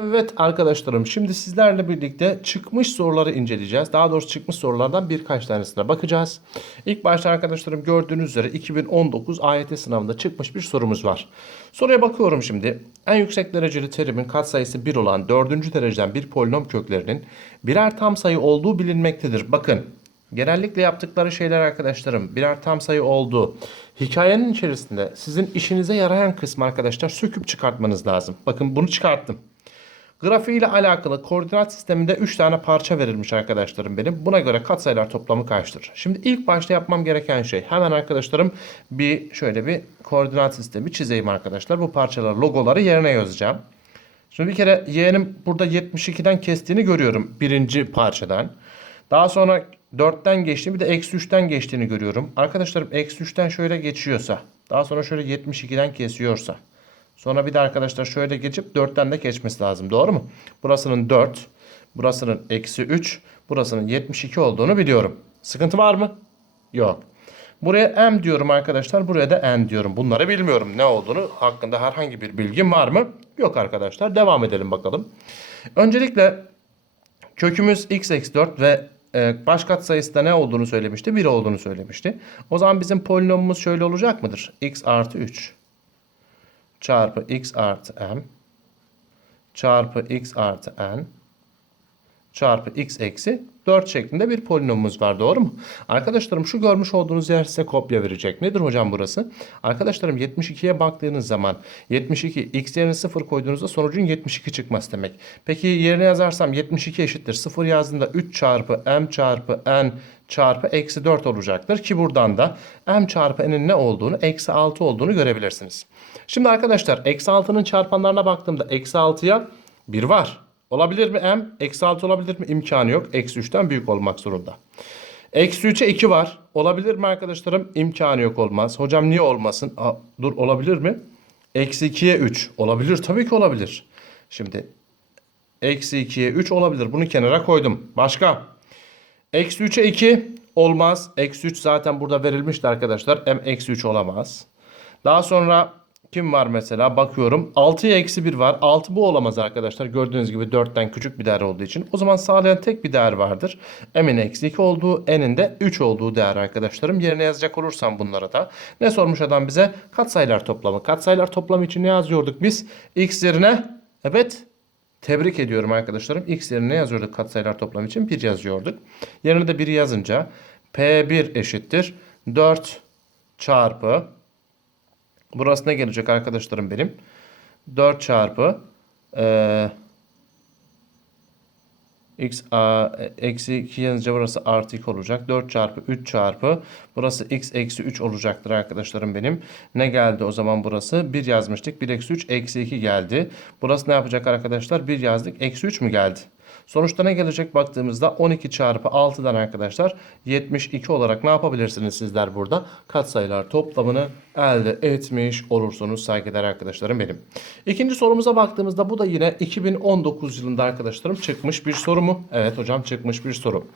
Evet arkadaşlarım şimdi sizlerle birlikte çıkmış soruları inceleyeceğiz. Daha doğrusu çıkmış sorulardan birkaç tanesine bakacağız. İlk başta arkadaşlarım gördüğünüz üzere 2019 AYT sınavında çıkmış bir sorumuz var. Soruya bakıyorum şimdi. En yüksek dereceli terimin katsayısı 1 olan 4. dereceden bir polinom köklerinin birer tam sayı olduğu bilinmektedir. Bakın Genellikle yaptıkları şeyler arkadaşlarım birer tam sayı oldu. Hikayenin içerisinde sizin işinize yarayan kısmı arkadaşlar söküp çıkartmanız lazım. Bakın bunu çıkarttım. Grafiği ile alakalı koordinat sisteminde 3 tane parça verilmiş arkadaşlarım benim. Buna göre katsayılar toplamı kaçtır? Şimdi ilk başta yapmam gereken şey hemen arkadaşlarım bir şöyle bir koordinat sistemi çizeyim arkadaşlar. Bu parçaları logoları yerine yazacağım. Şimdi bir kere y'nin burada 72'den kestiğini görüyorum birinci parçadan. Daha sonra 4'ten geçtiğini bir de eksi 3'ten geçtiğini görüyorum. Arkadaşlarım eksi 3'ten şöyle geçiyorsa daha sonra şöyle 72'den kesiyorsa sonra bir de arkadaşlar şöyle geçip 4'ten de geçmesi lazım. Doğru mu? Burasının 4, burasının eksi 3, burasının 72 olduğunu biliyorum. Sıkıntı var mı? Yok. Buraya m diyorum arkadaşlar. Buraya da n diyorum. Bunları bilmiyorum. Ne olduğunu hakkında herhangi bir bilgim var mı? Yok arkadaşlar. Devam edelim bakalım. Öncelikle kökümüz x eksi 4 ve e, baş katsayısı da ne olduğunu söylemişti? 1 olduğunu söylemişti. O zaman bizim polinomumuz şöyle olacak mıdır? x artı 3 çarpı x artı m çarpı x artı n çarpı x eksi 4 şeklinde bir polinomumuz var doğru mu? Arkadaşlarım şu görmüş olduğunuz yer size kopya verecek. Nedir hocam burası? Arkadaşlarım 72'ye baktığınız zaman 72 x yerine 0 koyduğunuzda sonucun 72 çıkması demek. Peki yerine yazarsam 72 eşittir 0 yazdığında 3 çarpı m çarpı n çarpı eksi 4 olacaktır. Ki buradan da m çarpı n'in ne olduğunu eksi 6 olduğunu görebilirsiniz. Şimdi arkadaşlar eksi 6'nın çarpanlarına baktığımda eksi 6'ya 1 var. Olabilir mi m? Eksi 6 olabilir mi? İmkanı yok. Eksi 3'ten büyük olmak zorunda. Eksi 3'e 2 var. Olabilir mi arkadaşlarım? İmkanı yok olmaz. Hocam niye olmasın? Aa, dur olabilir mi? Eksi 2'ye 3. Olabilir tabii ki olabilir. Şimdi eksi 2'ye 3 olabilir. Bunu kenara koydum. Başka? Eksi 3'e 2 olmaz. Eksi 3 zaten burada verilmişti arkadaşlar. M eksi 3 olamaz. Daha sonra kim var mesela? Bakıyorum. 6'ya eksi 1 var. 6 bu olamaz arkadaşlar. Gördüğünüz gibi 4'ten küçük bir değer olduğu için. O zaman sağlayan tek bir değer vardır. M'in eksi 2 olduğu, N'in de 3 olduğu değer arkadaşlarım. Yerine yazacak olursam bunlara da. Ne sormuş adam bize? Katsayılar toplamı. Katsayılar toplamı için ne yazıyorduk biz? X yerine evet Tebrik ediyorum arkadaşlarım. X yerine ne yazıyorduk katsayılar toplamı için? 1 yazıyorduk. Yerine de 1 yazınca P1 eşittir. 4 çarpı Burası ne gelecek arkadaşlarım benim? 4 çarpı e, x a, eksi 2 yazınca burası artı 2 olacak. 4 çarpı 3 çarpı burası x eksi 3 olacaktır arkadaşlarım benim. Ne geldi o zaman burası? 1 yazmıştık. 1 eksi 3 eksi 2 geldi. Burası ne yapacak arkadaşlar? 1 yazdık. Eksi 3 mü geldi? Sonuçta ne gelecek baktığımızda 12 çarpı 6'dan arkadaşlar 72 olarak ne yapabilirsiniz sizler burada? Katsayılar toplamını elde etmiş olursunuz saygıdeğer arkadaşlarım benim. İkinci sorumuza baktığımızda bu da yine 2019 yılında arkadaşlarım çıkmış bir soru mu? Evet hocam çıkmış bir soru.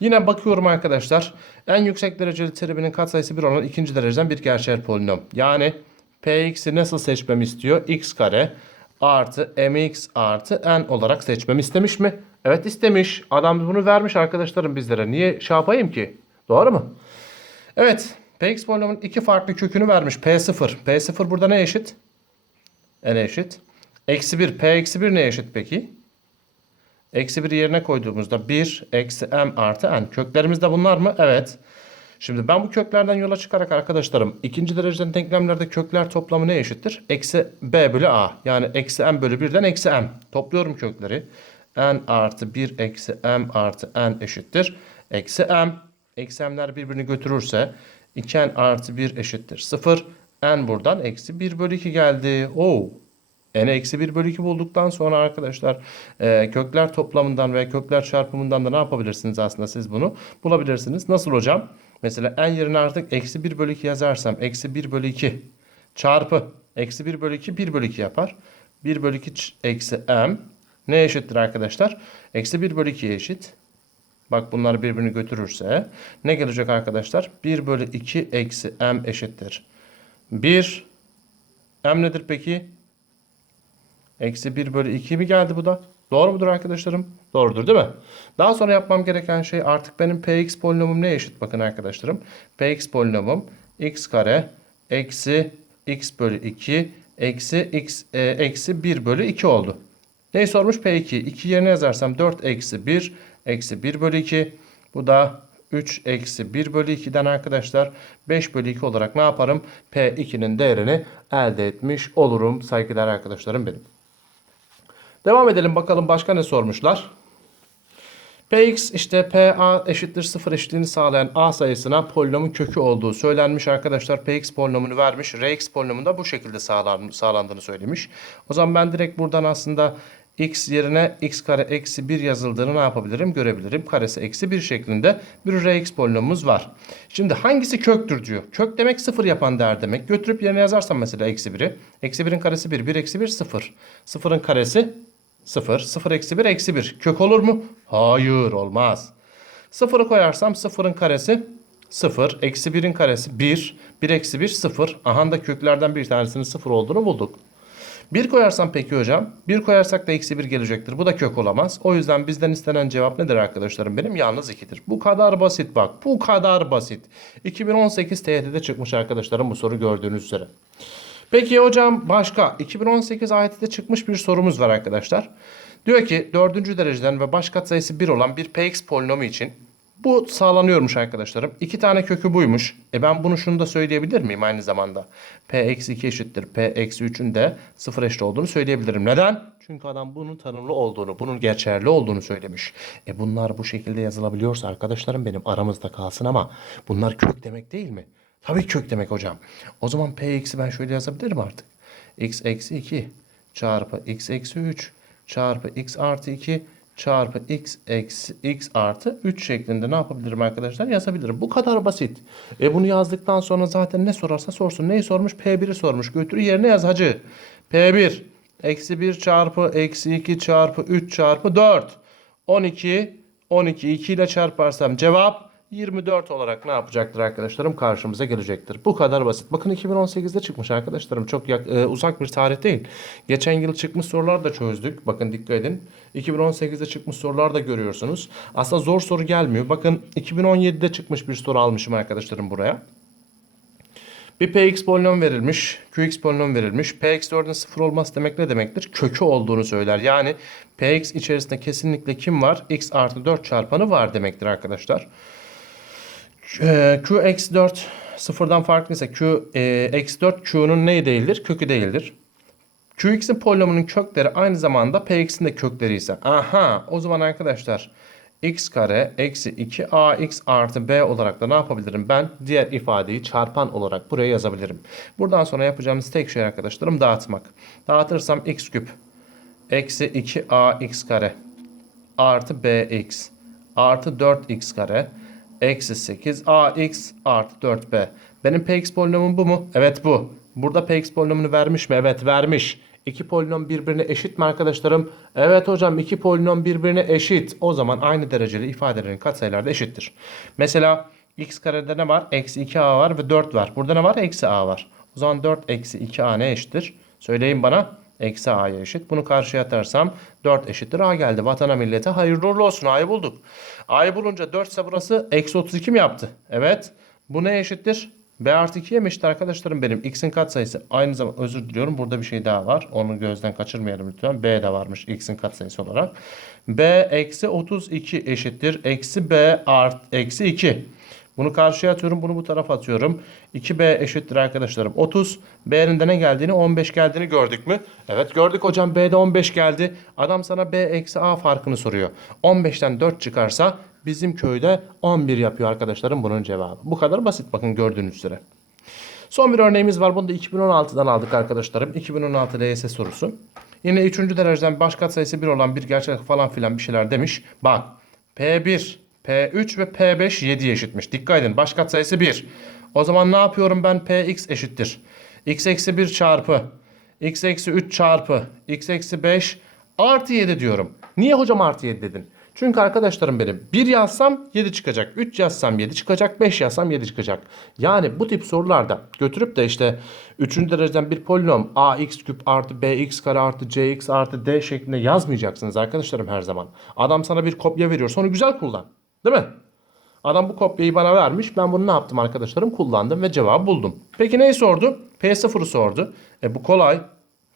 Yine bakıyorum arkadaşlar en yüksek dereceli teriminin katsayısı 1 olan ikinci dereceden bir gerçel polinom. Yani px'i nasıl seçmemi istiyor? x kare artı mx artı n olarak seçmemi istemiş mi? Evet istemiş. Adam bunu vermiş arkadaşlarım bizlere. Niye şey yapayım ki? Doğru mu? Evet. Px polinomun iki farklı kökünü vermiş. P0. P0 burada ne eşit? N eşit. Eksi 1. P eksi 1 ne eşit peki? Eksi 1 yerine koyduğumuzda 1 eksi m artı n. Köklerimiz de bunlar mı? Evet. Şimdi ben bu köklerden yola çıkarak arkadaşlarım ikinci dereceden denklemlerde kökler toplamı ne eşittir? Eksi b bölü a. Yani eksi m bölü 1'den eksi m. Topluyorum kökleri. n artı 1 eksi m artı n eşittir. Eksi m. Eksi m'ler birbirini götürürse 2n artı 1 eşittir 0. n buradan eksi 1 bölü 2 geldi. Oo. n eksi 1 bölü 2 bulduktan sonra arkadaşlar e, kökler toplamından ve kökler çarpımından da ne yapabilirsiniz aslında siz bunu bulabilirsiniz. Nasıl hocam? Mesela n yerine artık eksi 1 bölü 2 yazarsam eksi 1 bölü 2 çarpı eksi 1 bölü 2 1 bölü 2 yapar. 1 bölü 2 eksi m ne eşittir arkadaşlar? Eksi 1 bölü 2'ye eşit. Bak bunlar birbirini götürürse ne gelecek arkadaşlar? 1 bölü 2 eksi m eşittir. 1 m nedir peki? Eksi 1 bölü 2 mi geldi bu da? Doğru mudur arkadaşlarım? Doğrudur değil mi? Daha sonra yapmam gereken şey artık benim px polinomum ne eşit? Bakın arkadaşlarım. px polinomum x kare eksi x bölü 2 eksi x e, eksi 1 bölü 2 oldu. Neyi sormuş? P2. 2 yerine yazarsam 4 eksi 1 eksi 1 bölü 2. Bu da 3 eksi 1 bölü 2'den arkadaşlar 5 bölü 2 olarak ne yaparım? P2'nin değerini elde etmiş olurum saygıdeğer arkadaşlarım benim. Devam edelim bakalım başka ne sormuşlar? Px işte Pa eşittir 0 eşitliğini sağlayan A sayısına polinomun kökü olduğu söylenmiş arkadaşlar. Px polinomunu vermiş. Rx polinomunda bu şekilde sağlan, sağlandığını söylemiş. O zaman ben direkt buradan aslında x yerine x kare eksi 1 yazıldığını ne yapabilirim görebilirim. Karesi eksi 1 şeklinde bir Rx polinomumuz var. Şimdi hangisi köktür diyor. Kök demek 0 yapan değer demek. Götürüp yerine yazarsam mesela eksi 1'i. Eksi 1'in karesi 1. 1 eksi 1 0. 0'ın karesi 0. 0 eksi 1 eksi 1. Kök olur mu? Hayır olmaz. 0'ı koyarsam 0'ın karesi 0. Eksi 1'in karesi 1. 1 eksi 1 0. Aha da köklerden bir tanesinin 0 olduğunu bulduk. 1 koyarsam peki hocam? 1 koyarsak da eksi 1 gelecektir. Bu da kök olamaz. O yüzden bizden istenen cevap nedir arkadaşlarım? Benim yalnız 2'dir. Bu kadar basit bak. Bu kadar basit. 2018 TYT'de çıkmış arkadaşlarım bu soru gördüğünüz üzere. Peki hocam başka 2018 AYT'de çıkmış bir sorumuz var arkadaşlar. Diyor ki 4. dereceden ve baş katsayısı 1 olan bir px polinomu için bu sağlanıyormuş arkadaşlarım. İki tane kökü buymuş. E ben bunu şunu da söyleyebilir miyim aynı zamanda? P eksi 2 eşittir. P eksi 3'ün de 0 eşit olduğunu söyleyebilirim. Neden? Çünkü adam bunun tanımlı olduğunu, bunun geçerli olduğunu söylemiş. E bunlar bu şekilde yazılabiliyorsa arkadaşlarım benim aramızda kalsın ama bunlar kök demek değil mi? Tabii kök demek hocam. O zaman P eksi ben şöyle yazabilirim artık. X eksi 2 çarpı X eksi 3 çarpı X artı 2 çarpı X eksi X artı 3 şeklinde ne yapabilirim arkadaşlar? Yazabilirim. Bu kadar basit. E bunu yazdıktan sonra zaten ne sorarsa sorsun. Neyi sormuş? P1'i sormuş. Götür yerine yaz hacı. P1 eksi 1 çarpı eksi 2 çarpı 3 çarpı 4. 12 12 2 ile çarparsam cevap 24 olarak ne yapacaktır arkadaşlarım? Karşımıza gelecektir. Bu kadar basit. Bakın 2018'de çıkmış arkadaşlarım. Çok yak, e, uzak bir tarih değil. Geçen yıl çıkmış sorular da çözdük. Bakın dikkat edin. 2018'de çıkmış sorular da görüyorsunuz. Aslında zor soru gelmiyor. Bakın 2017'de çıkmış bir soru almışım arkadaşlarım buraya. Bir px polinom verilmiş, qx polinom verilmiş. px4'ün sıfır olması demek ne demektir? Kökü olduğunu söyler. Yani px içerisinde kesinlikle kim var? x artı 4 çarpanı var demektir. Arkadaşlar. QX4 sıfırdan farklıysa Q, e, X4 Q'nun neyi değildir? Kökü değildir. QX'in polinomunun kökleri aynı zamanda PX'in de kökleri ise. Aha o zaman arkadaşlar x kare eksi 2 ax artı b olarak da ne yapabilirim? Ben diğer ifadeyi çarpan olarak buraya yazabilirim. Buradan sonra yapacağımız tek şey arkadaşlarım dağıtmak. Dağıtırsam x küp eksi 2 ax kare artı bx artı 4x kare eksi 8 ax artı 4b. Benim px polinomum bu mu? Evet bu. Burada px polinomunu vermiş mi? Evet vermiş. İki polinom birbirine eşit mi arkadaşlarım? Evet hocam iki polinom birbirine eşit. O zaman aynı dereceli ifadelerin katsayıları da eşittir. Mesela x karede ne var? Eksi 2a var ve 4 var. Burada ne var? Eksi a var. O zaman 4 eksi 2a ne eşittir? Söyleyin bana. Eksi a'ya eşit. Bunu karşıya atarsam 4 eşittir a geldi. Vatana millete hayırlı uğurlu olsun. a'yı bulduk. a'yı bulunca 4 ise burası eksi 32 mi yaptı? Evet. Bu ne eşittir? B artı 2'ye mi eşit arkadaşlarım benim? X'in katsayısı aynı zamanda özür diliyorum. Burada bir şey daha var. Onu gözden kaçırmayalım lütfen. B de varmış X'in katsayısı olarak. B eksi 32 eşittir. Eksi B art eksi 2. Bunu karşıya atıyorum. Bunu bu tarafa atıyorum. 2B eşittir arkadaşlarım. 30. B'nin de ne geldiğini 15 geldiğini gördük mü? Evet gördük hocam. B'de 15 geldi. Adam sana B eksi A farkını soruyor. 15'ten 4 çıkarsa bizim köyde 11 yapıyor arkadaşlarım bunun cevabı. Bu kadar basit bakın gördüğünüz üzere. Son bir örneğimiz var. Bunu da 2016'dan aldık arkadaşlarım. 2016 LYS sorusu. Yine 3. dereceden baş katsayısı 1 olan bir gerçek falan filan bir şeyler demiş. Bak P1, P3 ve P5 7'ye eşitmiş. Dikkat edin baş katsayısı 1. O zaman ne yapıyorum ben? Px eşittir. x eksi 1 çarpı x eksi 3 çarpı x eksi 5 artı 7 diyorum. Niye hocam artı 7 dedin? Çünkü arkadaşlarım benim 1 yazsam 7 çıkacak, 3 yazsam 7 çıkacak, 5 yazsam 7 çıkacak. Yani bu tip sorularda götürüp de işte 3. dereceden bir polinom ax küp artı bx kare artı cx artı d şeklinde yazmayacaksınız arkadaşlarım her zaman. Adam sana bir kopya veriyor. Onu güzel kullan. Değil mi? Adam bu kopyayı bana vermiş. Ben bunu ne yaptım arkadaşlarım? Kullandım ve cevabı buldum. Peki neyi sordu? P0'ı sordu. E bu kolay.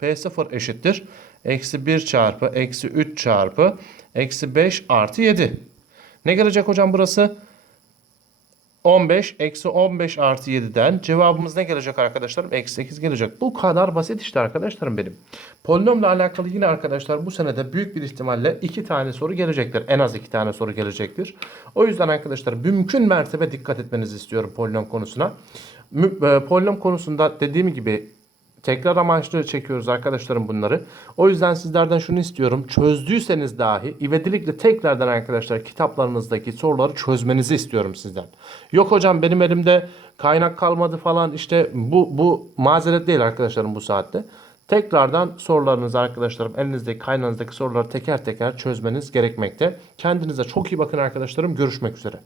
P0 eşittir. Eksi 1 çarpı eksi 3 çarpı eksi 5 artı 7. Ne gelecek hocam burası? 15 eksi 15 artı 7'den cevabımız ne gelecek arkadaşlarım? Eksi 8 gelecek. Bu kadar basit işte arkadaşlarım benim. Polinomla alakalı yine arkadaşlar bu senede büyük bir ihtimalle iki tane soru gelecektir. En az iki tane soru gelecektir. O yüzden arkadaşlar mümkün mertebe dikkat etmenizi istiyorum polinom konusuna. E, Polinom konusunda dediğim gibi Tekrar amaçlı çekiyoruz arkadaşlarım bunları. O yüzden sizlerden şunu istiyorum. Çözdüyseniz dahi ivedilikle tekrardan arkadaşlar kitaplarınızdaki soruları çözmenizi istiyorum sizden. Yok hocam benim elimde kaynak kalmadı falan işte bu, bu mazeret değil arkadaşlarım bu saatte. Tekrardan sorularınızı arkadaşlarım elinizdeki kaynağınızdaki soruları teker teker çözmeniz gerekmekte. Kendinize çok iyi bakın arkadaşlarım. Görüşmek üzere.